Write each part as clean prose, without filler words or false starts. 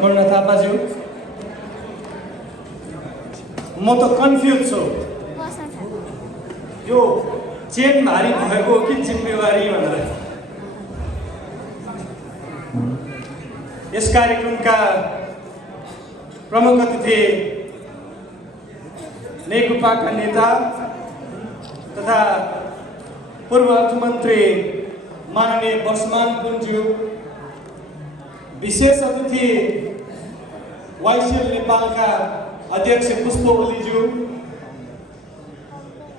कर्ण थापाज्यू, म त कन्फ्युज छु यो चेन भारी भएको कि जिम्मेवारी भनेर। यस कार्यक्रमका प्रमुख अतिथि नेकपाका नेता तथा पूर्व अर्थमन्त्री माननीय बसमान पुन्ज्यू, विशेष अतिथि वाइसिएल नेपालका अध्यक्ष पुष्प ओलीज्यू,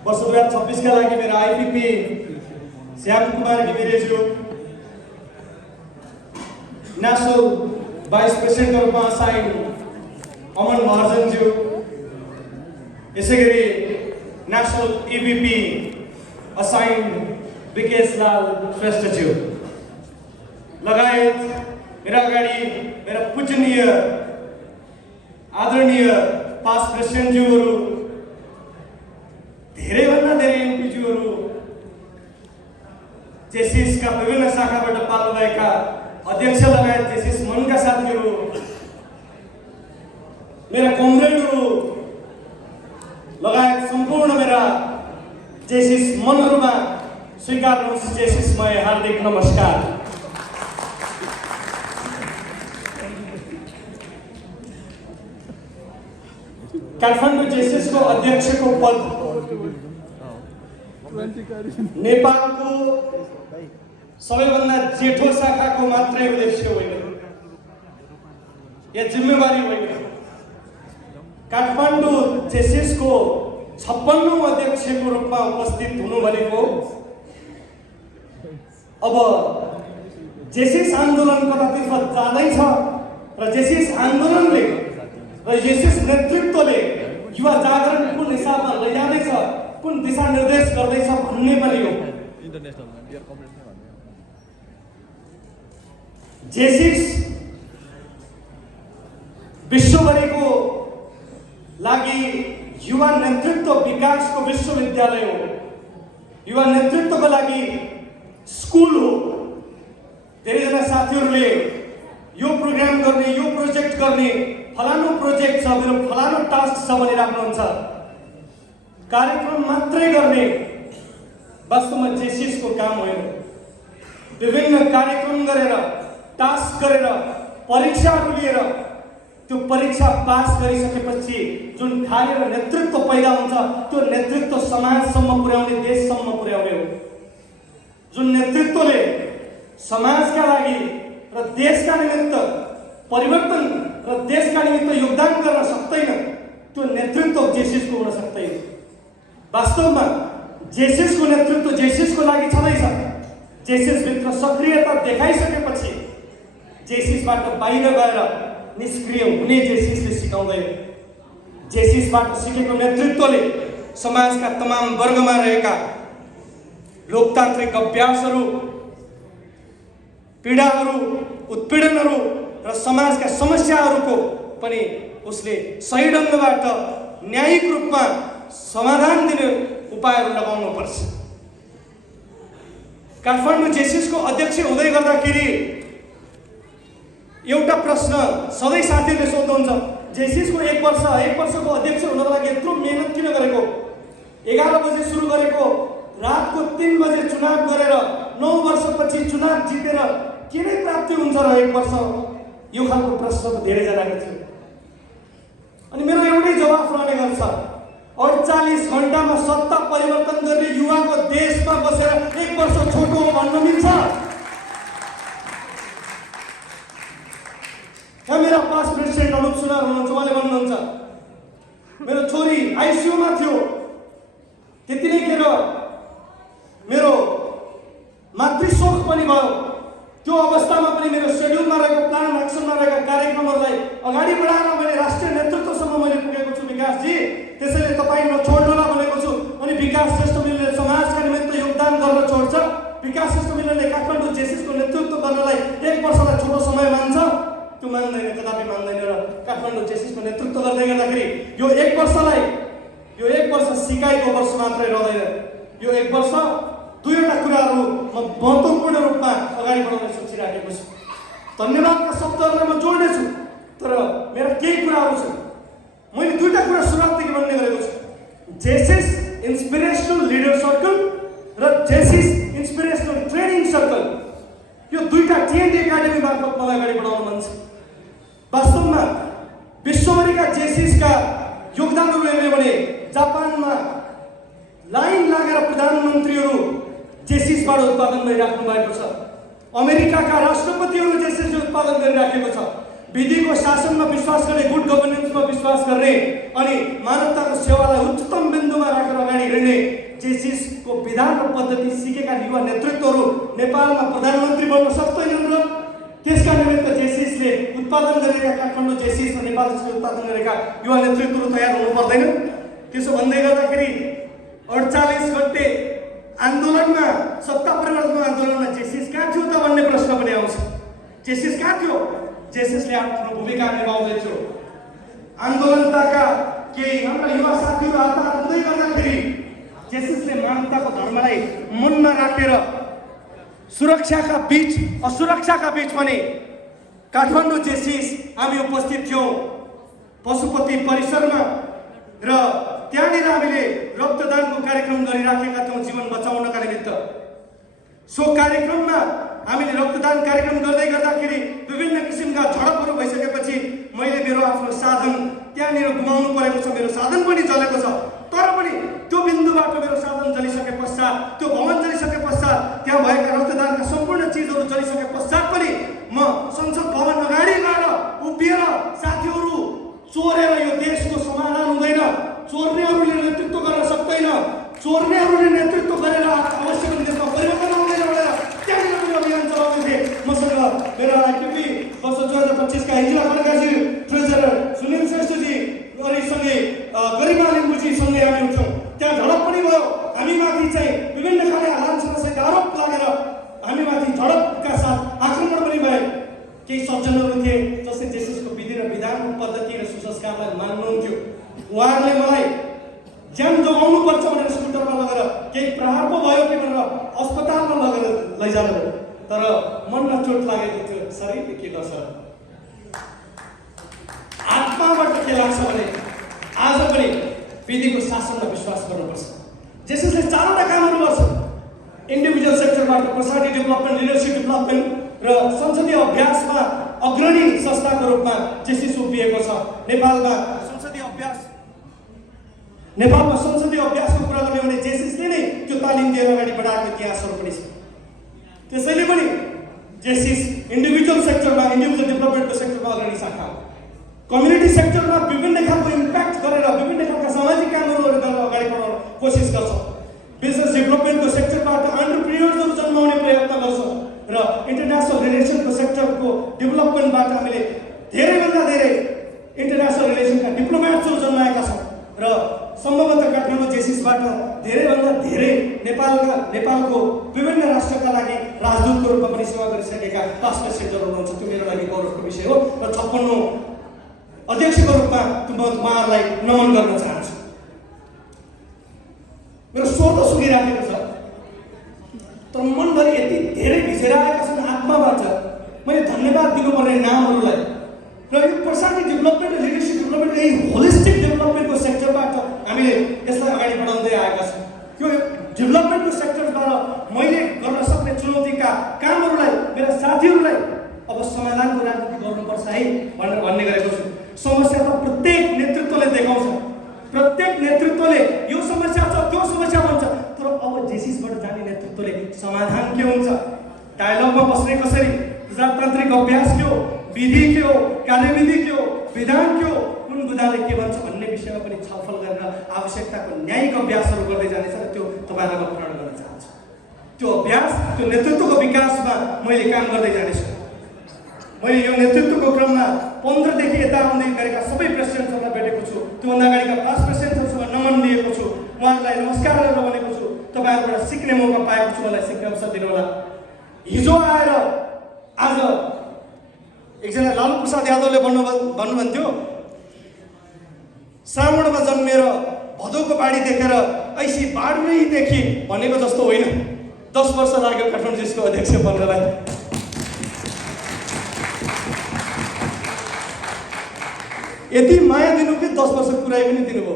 वर्ष 2026 का लागि मेरा आइपिपी श्याम कुमार घिमिरेज्यू, नेशनल भाइस प्रेसिडेन्ट का रूपमा असाइन अमन महर्जनज्यू, यसैगरी national EVP assign Bikesh Lal श्रेष्ठज्यू लगायत मेरा अगाडि मेरा पूजनीय आदरणीय पास्ट प्रेसिडेन्टज्यूहरू, धेरैभन्दा धेरै एमपीज्यूहरू, जेसिसका विभिन्न शाखाबाट पाल्नुभएका अध्यक्ष लगायत जेसिस मनका साथीहरू, मेरा कमरेडहरू लगायत सम्पूर्ण मेरा जेसिस मनहरूमा स्वीकार्नुहोस् जेसिसमय हार्दिक नमस्कार। काठमाडौँ जेसिसको अध्यक्षको पद नेपालको सबैभन्दा जेठो शाखाको मात्रै उद्देश्य होइन, यो जिम्मेवारी होइन। काठमाडौँ जेसिसको 56औं अध्यक्षको रूपमा उपस्थित हुनु भनेको अब जेसिस आन्दोलन कतातर्फ जाँदैछ र जेसिस आन्दोलनले र जेसिस नेतृत्वले युवा जागरण कुन हिसाबमा लैजाँदैछ, कुन दिशा निर्देश गर्दैछ भन्ने पनि हो। जेसिस विश्वभरिको लागि युवा नेतृत्व विकासको विश्वविद्यालय हो, युवा नेतृत्वको लागि स्कुल हो। धेरैजना साथीहरूले यो प्रोग्राम गर्ने, यो प्रोजेक्ट गर्ने, फलानु प्रोजेक्ट छ, मेरो फलानु टास्क छ भनिराख्नुहुन्छ। कार्यक्रम मात्रै गर्ने वास्तवमा जेसिसको काम होइन। विभिन्न कार्यक्रम गरेर, टास्क गरेर, परीक्षाहरू लिएर त्यो परीक्षा पास गरिसकेपछि जुन कार्य र नेतृत्व पैदा हुन्छ त्यो नेतृत्व समाजसम्म पुर्याउने, देशसम्म पुर्याउने हो। जुन नेतृत्वले समाजका लागि र देशका निमित्त परिवर्तन र देशका निमित्त योगदान गर्न सक्दैन त्यो नेतृत्व जेसिसको हुन सक्दैन। वास्तवमा जेसिसको नेतृत्व जेसिसको लागि छँदैछ। जेसिसभित्र सक्रियता देखाइसकेपछि जेसिसबाट बाहिर गएर निष्क्रिय हुने जेसिसले सिकाउँदैन। जेसिसबाट सिकेको नेतृत्वले समाजका तमाम वर्गमा रहेका लोकतान्त्रिक अभ्यासहरू, पीडाहरू, उत्पीडनहरू र समाजका समस्याहरूको पनि उसले सही ढङ्गबाट न्यायिक रूपमा समाधान दिने उपायहरू लगाउनुपर्छ। काठमाडौँ जेसिसको अध्यक्ष हुँदै गर्दाखेरि एउटा प्रश्न सधैँ साथीहरूले सोध्नुहुन्छ, जेसिसको एक वर्षको अध्यक्ष हुनको लागि यत्रो मेहनत किन गरेको? 11 बजे सुरु गरेको, रातको 3 बजे चुनाव गरेर 9 वर्षपछि चुनाव जितेर के नै प्राप्ति हुन्छ र 1 वर्ष? यो खालको प्रश्न धेरैजनाको थियो। अनि मेरो एउटै जवाफ रहने गर्छ, 48 घण्टामा सत्ता परिवर्तन गर्ने युवाको देशमा बसेर 1 वर्ष छोटो भन्न मिल्छ? मेरा पास्ट प्रेसिडेन्ट अनुप सुनार हुनुहुन्छ, उहाँले भन्नुहुन्छ मेरो छोरी आइसियुमा थियो, त्यति नै खेर मेरो मातृशोक पनि भयो। त्यो अवस्थामा पनि मेरो सेड्युलमा रहेको, प्लान एक्सनमा रहेका कार्यक्रमहरूलाई अगाडि बढाएर मैले राष्ट्रिय नेतृत्वसम्म मैले पुगेको छु विकासजी, त्यसैले तपाईँ नछोड्नुहोला भनेको छु। अनि विकास श्रेष्ठ मिलले समाजका निमित्त योगदान गर्न छोड्छ। विकास श्रेष्ठ मिलले काठमाडौँ जेसिसको नेतृत्व गर्नलाई 1 वर्षलाई छोटो समय मान्छ? त्यो मान्दैन, कदापि मान्दैन। र काठमाडौँ जेसिसको नेतृत्व गर्दै गर्दाखेरि यो 1 वर्ष सिकाइको वर्ष मात्रै रहँदैन। यो 1 वर्ष दुईवटा कुराहरू म महत्त्वपूर्ण रूपमा अगाडि बढाउन सोचिराखेको छु। धन्यवादका शब्दहरूलाई म जोड्नेछु। जेसिस इन्स्पिरेसनल लिडर सर्कल र जेसिस इन्स्पिरेसनल ट्रेनिङ सर्कल, यो दुईटा TNT एकाडेमी मार्फत मलाई अगाडि बढाउन मन छ। वास्तवमा विश्वभरिका जेसिसका योगदानहरू हेर्ने भने जापानमा लाइन लागेर प्रधानमन्त्रीहरू जेसिसबाट उत्पादन गरिराख्नु भएको छ। अमेरिकाका राष्ट्रपतिहरू जेसिसले उत्पादन गरिराखेको छ। विधिको शासनमा विश्वास गर्ने, गुड गभर्नेन्समा विश्वास गर्ने अनि मानवताको सेवालाई उच्चतम बिन्दुमा राखेर अगाडि हिँड्ने जेसिसको विधान र पद्धति सिकेका युवा नेतृत्वहरू नेपालमा प्रधानमन्त्री बन्न सक्दैनन् र त्यसका निमित्त जेसिसले उत्पादन गरेका, काठमाडौँ जेसिस र नेपाल जेसिसले उत्पादन गरेका युवा नेतृत्वहरू तयार हुनु पर्दैन। त्यसो भन्दै गर्दाखेरि 48 घण्टे आन्दोलनमा, सत्ता परिवर्तनको आन्दोलनमा जेसिस कहाँ थियो त भन्ने प्रश्न पनि आउँछ। जेसिस कहाँ थियो? जेसिसले आफ्नो भूमिका निभाउँदै थियो। आन्दोलनका केही हाम्रा युवा साथीहरू हतार हुँदै गर्दाखेरि जेसिसले मानवताको धर्मलाई मनमा राखेर सुरक्षाका बीच असुरक्षाका बीच पनि काठमाडौँ जेसिस हामी उपस्थित थियौँ पशुपति परिसरमा र त्यहाँनिर हामीले रक्तदानको कार्यक्रम गरिराखेका थियौँ जीवन बचाउनका निमित्त। सो कार्यक्रममा हामीले रक्तदान कार्यक्रम गर्दै गर्दाखेरि विभिन्न किसिमका झडपहरू भइसकेपछि मैले मेरो आफ्नो साधन त्यहाँनिर गुमाउनु परेको छ। मेरो साधन पनि जलेको छ, तर पनि त्यो बिन्दुबाट मेरो साधन जलिसके पश्चात, त्यो भवन जलिसके पश्चात, त्यहाँ भएका रक्तदानका सम्पूर्ण चिजहरू जलिसके पश्चात पनि म संसद भवन अगाडि गएर उभिएर साथीहरू, चोरेर यो देशको समाधान हुँदैन, चोर्नेहरूले नेतृत्व गर्न सक्दैन, चोर्नेहरूले नेतृत्व गरेर अवश्य पनि देशमा परिवर्तन आउँदैन भनेर त्यहाँनिर पनि अभियान चलाउँदै थिएँ। मसँग मेरो आइपिपी वर्ष 2025 का हिजला खड्काजी, ट्रेजरर सुनिल श्रेष्ठजी अनि सँगै गरिमा लिम्बुजी सँगै हामी उठ्यौँ। त्यहाँ झडप पनि भयो। हामीमाथि चाहिँ विभिन्न खाले लान्छनासहित आरोप लागेर हामीमाथि झडपका साथ आक्रमण पनि भए। केही सज्जनहरू थिए जसले जेसिसको विधि र विधानको पद्धति र सुसंस्कारलाई मान्नुहुन्थ्यो। उहाँहरूले मलाई ज्यान जोगाउनु पर्छ भनेर स्कुटरमा लगेर केही प्रहार पो भयो कि भनेर अस्पतालमा लगेर लैजानु, तर मनमा चोट लागेको थियो। शरीरले के गर्छ, आत्माबाट के लाग्छ भने आज पनि विधिको शासनमा विश्वास गर्नुपर्छ। जेसिसले चारवटा कामहरू गर्छ। इन्डिभिजुअल सेक्टरबाट पर्सनालिटी डेभलपमेन्ट, लिडरसिप डेभलपमेन्ट र संसदीय अभ्यासमा अग्रणी संस्थाको रूपमा जेसिस उभिएको छ। नेपालमा संसदीय अभ्यासको कुरा गर्ने भने जेसिसले नै त्यो तालिम दिएर अगाडि बढाएको इतिहासहरू पनि छ। त्यसैले पनि जेसिस इन्डिभिजुअल सेक्टरमा, इन्डिभिजुअल डेभलपमेन्टको सेक्टरमा अग्रणी शाखा, कम्युनिटी सेक्टरमा विभिन्न खालको इम्प्याक्ट गरेर विभिन्न खालका सामाजिक कामहरू गरेर अगाडि बढाउन कोसिस गर्छ। बिजनेस डेभलपमेन्टको सेक्टरबाट एन्टरप्रेन्योर्सहरू जन्माउने प्रयत्न गर्छ र इन्टरनेसनल रिलेसनको सेक्टरको डेभलपमेन्टबाट हामीले धेरैभन्दा धेरै इन्टरनेसनल रिलेसनका डिप्लोमेट्सहरू जन्माएका छौँ र सम्भवतः काठमाडौँ जेसिसबाट धेरैभन्दा धेरै नेपालको विभिन्न राष्ट्रका लागि राजदूतको रूपमा पनि सेवा गरिसकेका पास्ट प्रेसिडेन्टहरू हुनुहुन्छ। त्यो मेरो लागि गौरवको विषय हो र 56 अध्यक्षको रूपमा उहाँहरूलाई नमन गर्न चाहन्छु। मेरो स्वर त सुनिराखेको छ, तर मनभरि यति धेरै भिजेर आएका छन् आत्माबाट। मैले धन्यवाद दिनुपर्ने नामहरूलाई र यो पर्सनालिटी डेभलपमेन्ट र लिडरसिप डेभलपमेन्ट, यही होलिस्टिक डेभलपमेन्टको सेक्टरबाट हामीले यसलाई अगाडि बढाउँदै आएका छौँ। यो डेभलपमेन्टको सेक्टरबाट मैले गर्न सक्ने चुनौतीका कामहरूलाई मेरा साथीहरूलाई अब समाधानको राजनीति गर्नुपर्छ है भनेर भन्ने गरेको छु। समस्या त प्रत्येक नेतृत्वले देखाउँछ, प्रत्येक नेतृत्वले यो समस्या छ त्यो समस्या भन्छ, तर अब जेसिसबाट जाने नेतृत्वले समाधान के हुन्छ, डायलगमा बस्ने कसरी, प्रजातान्त्रिक अभ्यास के हो, विधि के हो, कार्यविधि के हो, विधान के हो, कुन बुदाले के भन्छ भन्ने विषयमा पनि छलफल गरेर आवश्यकताको न्यायिक अभ्यासहरू गर्दै जानेछ र त्यो तपाईँलाई म प्रण गर्न चाहन्छु। त्यो अभ्यास, त्यो नेतृत्वको विकासमा मैले काम गर्दै जानेछु। मैले यो नेतृत्वको क्रममा 15 देखि यता आउँदै गरेका सबै प्रेसिडेन्टहरूलाई भेटेको छु। त्योभन्दा अगाडिका पास्ट प्रेसिडेन्टहरूसँग नमन लिएको छु, उहाँहरूलाई नमस्कार गरेर भनेको छु। तपाईँहरूबाट सिक्ने मौका पाएको छु, मलाई सिक्ने अवसर दिनुहोला। हिजो आएर आज एकजना लालु प्रसाद यादवले भन्नुहुन्थ्यो, श्रावणमा जन्मेर भदौको बाढी देखेर ऐसी बाढ नै देखि भनेको जस्तो होइन। 10 वर्ष लाग्यो काठमाडौँ जेसिसको अध्यक्ष बन्नलाई। यति माया दिनु कि 10 वर्ष पुऱ्याइ पनि दिनुभयो।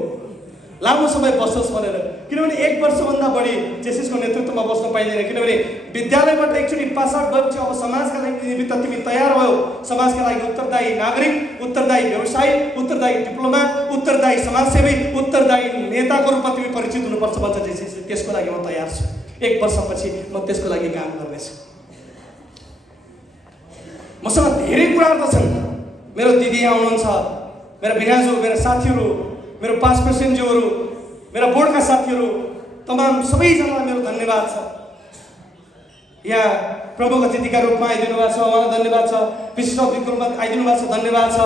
लामो समय बसोस् भनेर। किनभने 1 वर्षभन्दा बढी जेसिसको नेतृत्वमा बस्न पाइँदैन। किनभने विद्यालयबाट एकचोटि पास आउट भएपछि अब समाजका लागि निमित्त तिमी तयार भयो। समाजका लागि उत्तरदायी नागरिक, उत्तरदायी व्यवसायी, उत्तरदायी डिप्लोमेट, उत्तरदायी समाजसेवी, उत्तरदायी नेताको रूपमा तिमी परिचित हुनुपर्छ भन्छ जेसिसले। त्यसको लागि म तयार छु। 1 वर्षपछि म त्यसको लागि काम गर्नेछु। मसँग धेरै कुराहरू त छन्। मेरो दिदी यहाँ हुनुहुन्छ, मेरा भिनाजु, मेरा साथीहरू, मेरो पास प्रेसिडेन्टज्यूहरू, मेरा बोर्डका साथीहरू, तमाम सबैजनालाई मेरो धन्यवाद छ। यहाँ प्रमुख अतिथिका रूपमा आइदिनु भएको छ, उहाँलाई धन्यवाद छ। विशिष्ट अतिथिको रूपमा आइदिनु भएको छ, धन्यवाद छ।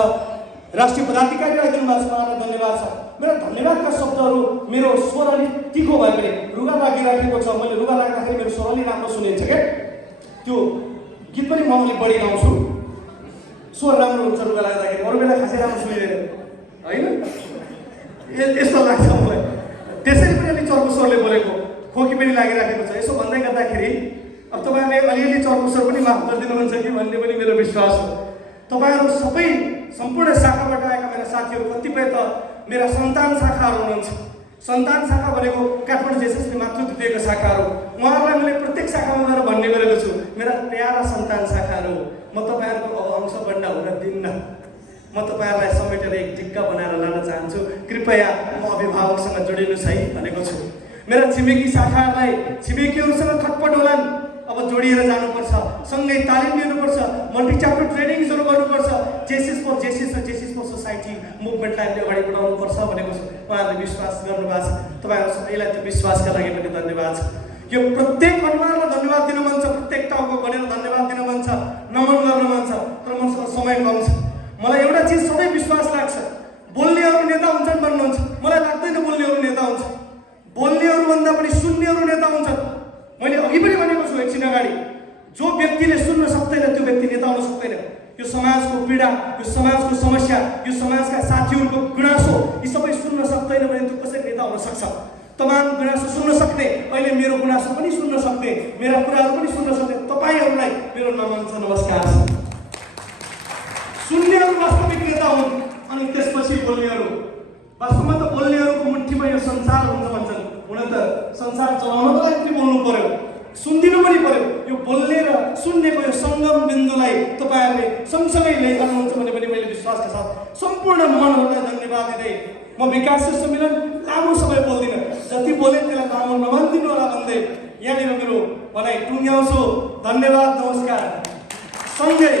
राष्ट्रिय पदाधिकारी आइदिनु भएको छ, उहाँलाई धन्यवाद छ। मेरो धन्यवादका शब्दहरू मेरो स्वर अलिक तिखो भए पनि रुगा लागिराखेको छ। मैले रुगा लाग्दाखेरि मेरो स्वर अलिक राम्रो सुनिन्छ क्या। त्यो गीत पनि म अलिक बढी गाउँछु, स्वर राम्रो हुन्छ रुगा लाग्दाखेरि। अरू बेला खासै राम्रो सुनिँदैन होइन, यस्तो लाग्छ मलाई। त्यसरी पनि अलिक चर्को स्वरले बोलेको, खोकी पनि लागिराखेको छ। यसो भन्दै गर्दाखेरि अब तपाईँहरूले अलिअलि चर्को स्वर पनि माफ गरिदिनुहुन्छ कि भन्ने पनि मेरो विश्वास हो। तपाईँहरू सबै सम्पूर्ण शाखाबाट आएका मेरा साथीहरू, कतिपय त मेरा सन्तान शाखाहरू हुनुहुन्छ। सन्तान शाखा भनेको काठमाडौँ जेसिसले मातृत्व दिएको शाखाहरू। उहाँहरूलाई मैले प्रत्येक शाखामा गएर भन्ने गरेको छु, मेरा प्यारा सन्तान शाखाहरू, म तपाईँहरूको अब अंश बन्ड हुन दिन्न। म तपाईँहरूलाई समेटेर एक ढिक्का बनाएर लान चाहन्छु। कृपया म अभिभावकसँग जोडिनुहोस् है भनेको छु। मेरा छिमेकी शाखाहरूलाई छिमेकीहरूसँग खटपट होलान्, अब जोडिएर जानुपर्छ, सँगै तालिम लिनुपर्छ, मल्टी च्याप्टर ट्रेनिङ्सहरू गर्नुपर्छ। जेसिस फर जेसिस र जेसिस फर सोसाइटी मुभमेन्टलाई हामीले अगाडि बढाउनुपर्छ भनेको छु। उहाँहरूले विश्वास गर्नुभएको छ। तपाईँहरू सबैलाई त्यो विश्वासका लागि पनि धन्यवाद छ। यो प्रत्येक अनुहारमा धन्यवाद दिनु मन छ, प्रत्येक टाउको गनेर धन्यवाद दिनु मन छ, नमन गर्न मन छ, तर मसँग समय कम छ। मलाई एउटा चिज सधैँ विश्वास लाग्छ, बोल्नेहरू नेता हुन्छन् भन्नुहुन्छ। मलाई लाग्दैन बोल्नेहरू नेता हुन्छ। बोल्नेहरूभन्दा पनि सुन्नेहरू नेता हुन्छन्। मैले अघि पनि भनेको छु एकछिन अगाडि, जो व्यक्तिले सुन्न सक्दैन त्यो व्यक्ति नेता हुन सक्दैन। यो समाजको पीडा, यो समाजको समस्या, यो समाजका साथीहरूको गुनासो, यी सबै सुन्न सक्दैन भने त्यो कसरी नेता हुन सक्छ? तमाम गुनासो सुन्न सक्ने, अहिले मेरो गुनासो पनि सुन्न सक्ने, मेरा कुराहरू पनि सुन्न सक्ने तपाईँहरूलाई मेरो नमन छ, नमस्कार छ। सुन्नेहरू वास्तविक नेता हुन्, अनि त्यसपछि बोल्नेहरू। वास्तवमा त बोल्नेहरूको मुठीमा यो संसार हुन्छ भन्छन्। हुन त संसार चलाउनको लागि पनि बोल्नु पर्यो, सुनिदिनु पनि पर्यो। यो बोल्ने र सुन्नेको यो सङ्गम बिन्दुलाई तपाईँहरूले सँगसँगै लैजानुहुन्छ भने पनि मैले विश्वासका साथ सम्पूर्ण मनहरूलाई धन्यवाद दिँदै म विकास सम्मेलन लामो समय बोल्दिनँ। जति बोलेँ त्यसलाई लामो नमान्दिनु होला भन्दै यहाँनिर मेरो भनाइ टुङ्ग्याउँछु। धन्यवाद, नमस्कार। सँगै